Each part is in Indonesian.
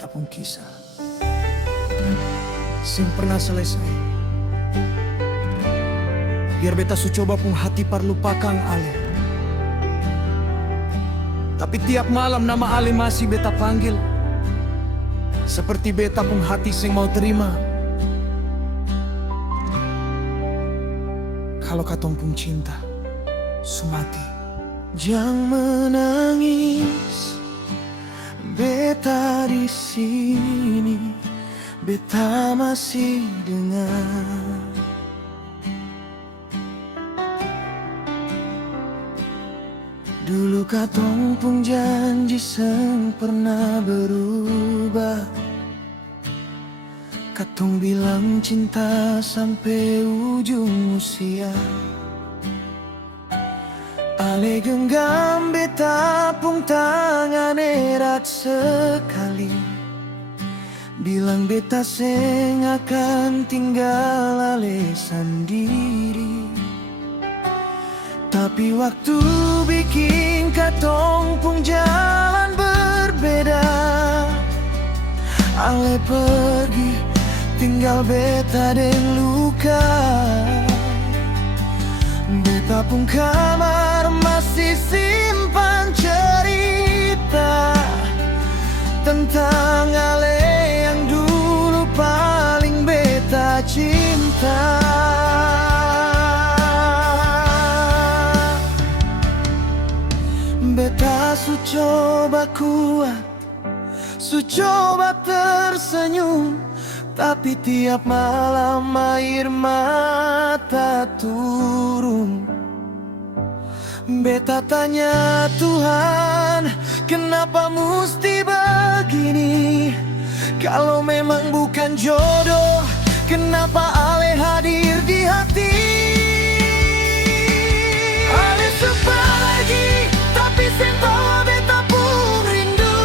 beta pun kisah sing pernah selesai. Biar beta su coba pun hati par lupakan Ale. Tapi tiap malam nama Ale masih beta panggil, seperti beta pun hati sing mau terima kalau katong pun cinta sumati. Jangan menangis, beta di sini, beta masih dengar. Dulu katong pun janji seng pernah berubah. Katong bilang cinta sampai ujung usia. Ale genggam beta pun tangan erat sekali, bilang beta seng akan tinggal Ale sendiri. Tapi waktu bikin katong pun jalan berbeda. Ale pergi tinggal beta dan luka. Beta pun kamar masih simpan cerita tentang Ale yang dulu paling beta cinta. Beta su coba kuat, su coba tersenyum, tapi tiap malam air mata turun. Beta tanya Tuhan, kenapa mesti begini? Kalau memang bukan jodoh, kenapa Ale hadir di hati? Ale sempat lagi, tapi sentuh beta pun rindu.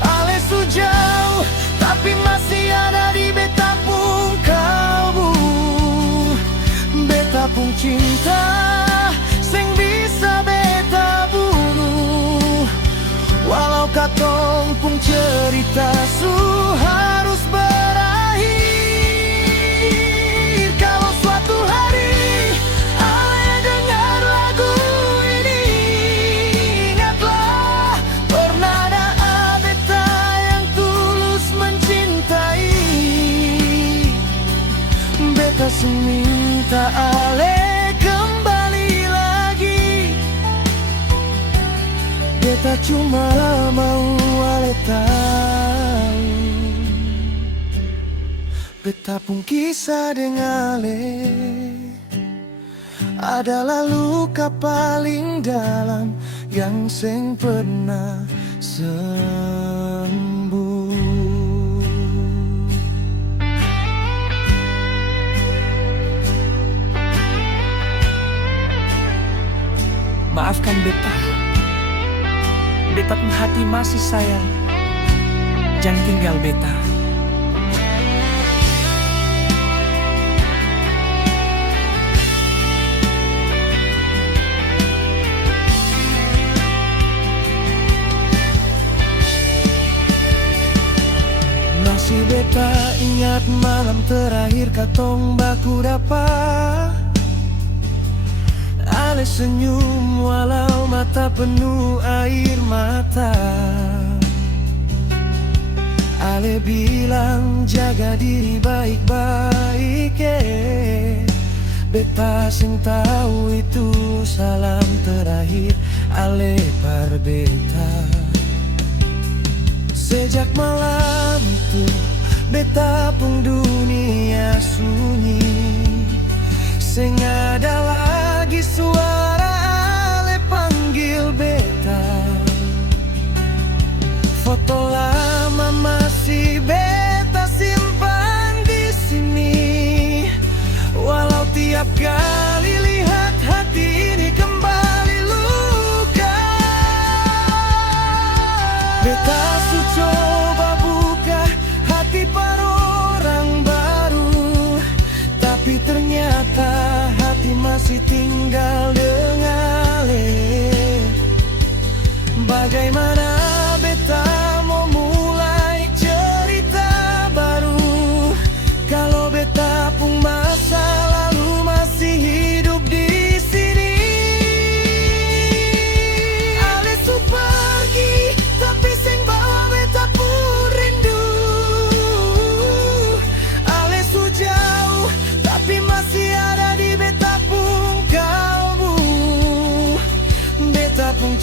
Ale su jauh, tapi masih ada di beta pun kalbu. Beta pun cinta sing bisa beta bunuh. Walau katong pun cerita su harus berakhir. Kalau suatu hari Ale dengar lagu ini, ingatlah pernah ada beta yang tulus mencintai. Beta minta Ale kembali lagi. Beta cuma mau Ale tahu, beta pun kisah dengan Ale adalah luka paling dalam yang seng pernah sembuh. Maafkan beta, beta pun hati masih sayang. Jangan tinggal beta. Masih beta ingat malam terakhir katong baku dapat. Ale senyum walau mata penuh air mata. Ale bilang jaga diri baik-baik Beta sing tahu itu salam terakhir Ale par beta. Sejak malam itu beta pun dunia sunyi. Sing ada lagi suara Ale panggil beta. Foto lama masih beta simpan di sini. Walau tiap kali lihat hati ini kembali luka. Beta su coba buka hati para orang baru, tapi ternyata hati masih tinggal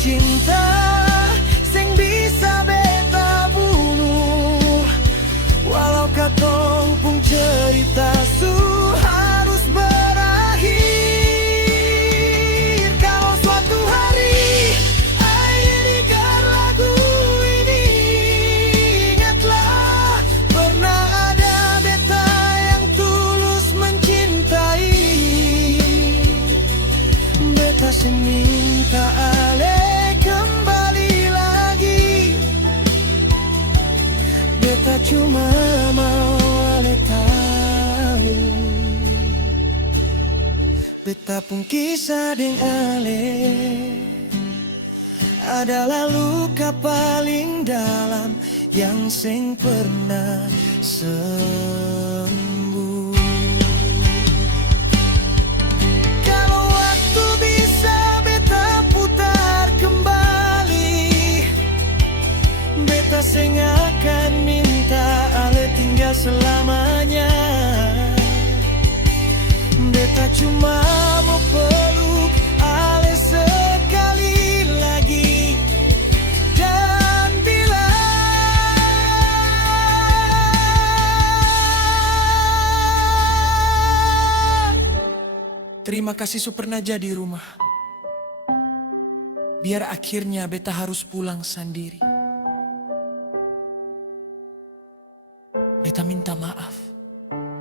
cinta sing bisa beta bunuh. Walau katong pun cerita su harus berakhir. Kalau suatu hari ai dengar lagu ini, ingatlah pernah ada beta yang tulus mencintai. Beta sing minta ale kembali lagi. Beta cuma mau ale tahu, beta pun kisah deng ale adalah luka paling dalam yang seng pernah sembuh. Kalau waktu bisa beta putar kembali, beta seng akan minta ale tinggal selamanya. Beta cuma mau peluk ale sekali lagi. Dan bila terima kasih su pernah jadi rumah, biar akhirnya beta harus pulang sendiri. Beta minta maaf,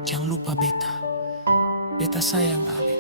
jangan lupa beta sayang ale.